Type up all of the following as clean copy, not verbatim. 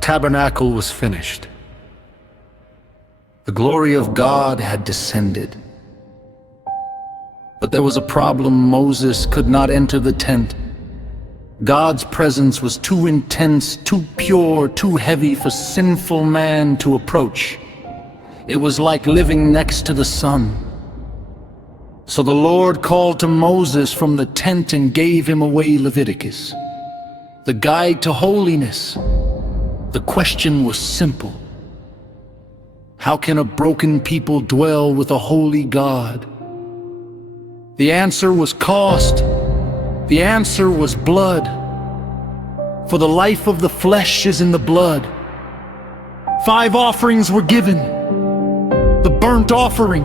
tabernacle was finished. The glory of God had descended. But there was a problem. Moses could not enter the tent. God's presence was too intense, too pure, too heavy for sinful man to approach. It was like living next to the sun. So the Lord called to Moses from the tent and gave him away Leviticus, the guide to holiness. The question was simple. How can a broken people dwell with a holy God? The answer was cost. The answer was blood. For the life of the flesh is in the blood. 5 offerings were given. The burnt offering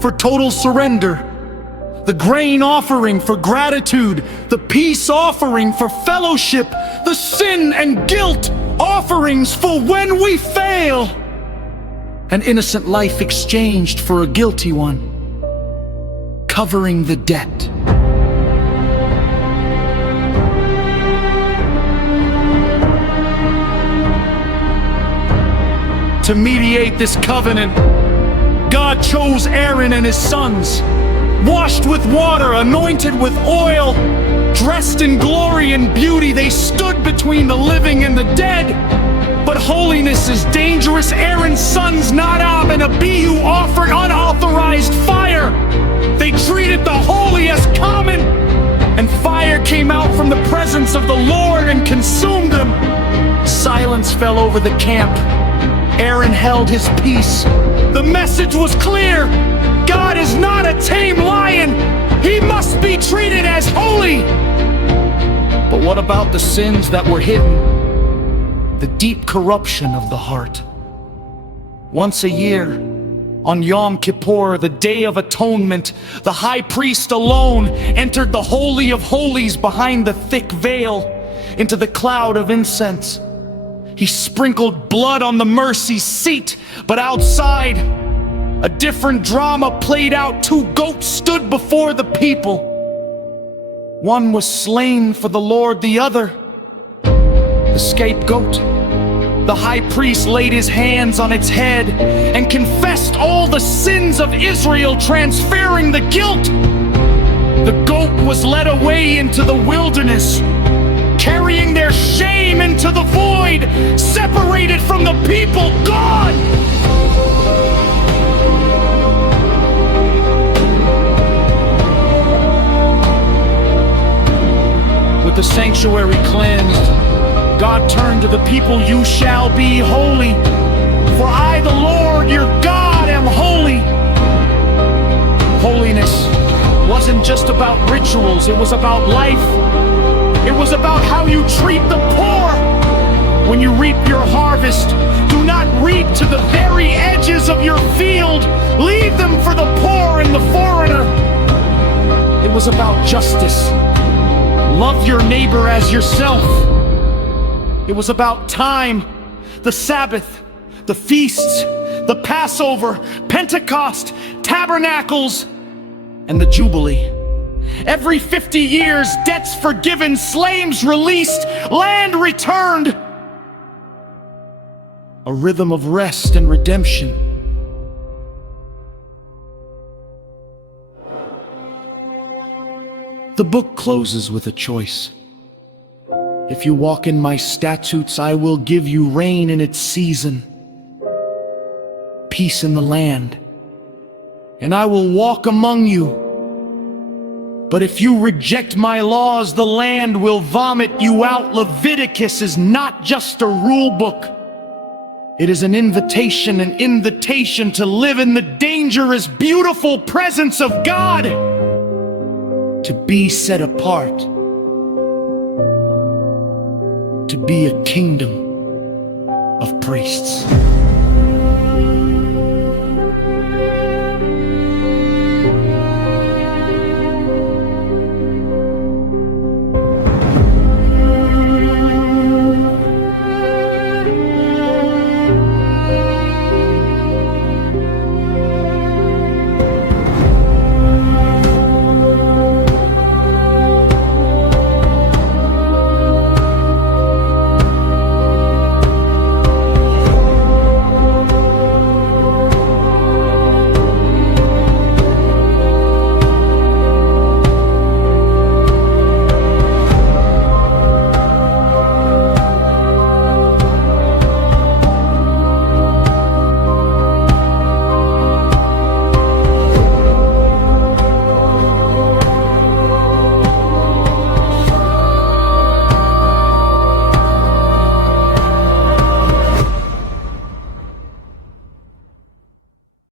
for total surrender, the grain offering for gratitude, the peace offering for fellowship, the sin and guilt offerings for when we fail. An innocent life exchanged for a guilty one, covering the debt. To mediate this covenant, God chose Aaron and his sons, washed with water, anointed with oil, dressed in glory and beauty. They stood between the living and the dead. But holiness is dangerous. Aaron's sons, Nadab and Abihu, offered unauthorized fire. They treated the holy as common, and fire came out from the presence of the Lord and consumed them. Silence fell over the camp. Aaron held his peace. The message was clear. God is not a tame lion. He must be treated as holy. But what about the sins that were hidden? The deep corruption of the heart. Once a year, on Yom Kippur, the Day of Atonement, the high priest alone entered the Holy of Holies behind the thick veil into the cloud of incense. He sprinkled blood on the mercy seat, but outside, a different drama played out. 2 goats stood before the people. One was slain for the Lord, the other, the scapegoat. The high priest laid his hands on its head and confessed all the sins of Israel, transferring the guilt. The goat was led away into the wilderness, carrying their shame into the void, separated from the people. God! With the sanctuary cleansed, God turned to the people, "You shall be holy, for I, the Lord your God, am holy." Holiness wasn't just about rituals, it was about life. It was about how you treat the poor. When you reap your harvest, do not reap to the very edges of your field. Leave them for the poor and the foreigner. It was about justice. Love your neighbor as yourself. It was about time, the Sabbath, the feasts, the Passover, Pentecost, Tabernacles, and the Jubilee. Every 50 years, debts forgiven, slaves released, land returned. A rhythm of rest and redemption. The book closes with a choice. If you walk in my statutes, I will give you rain in its season, peace in the land, and I will walk among you. But if you reject my laws, the land will vomit you out. Leviticus is not just a rule book. It is an invitation to live in the dangerous, beautiful presence of God, to be set apart, to be a kingdom of priests.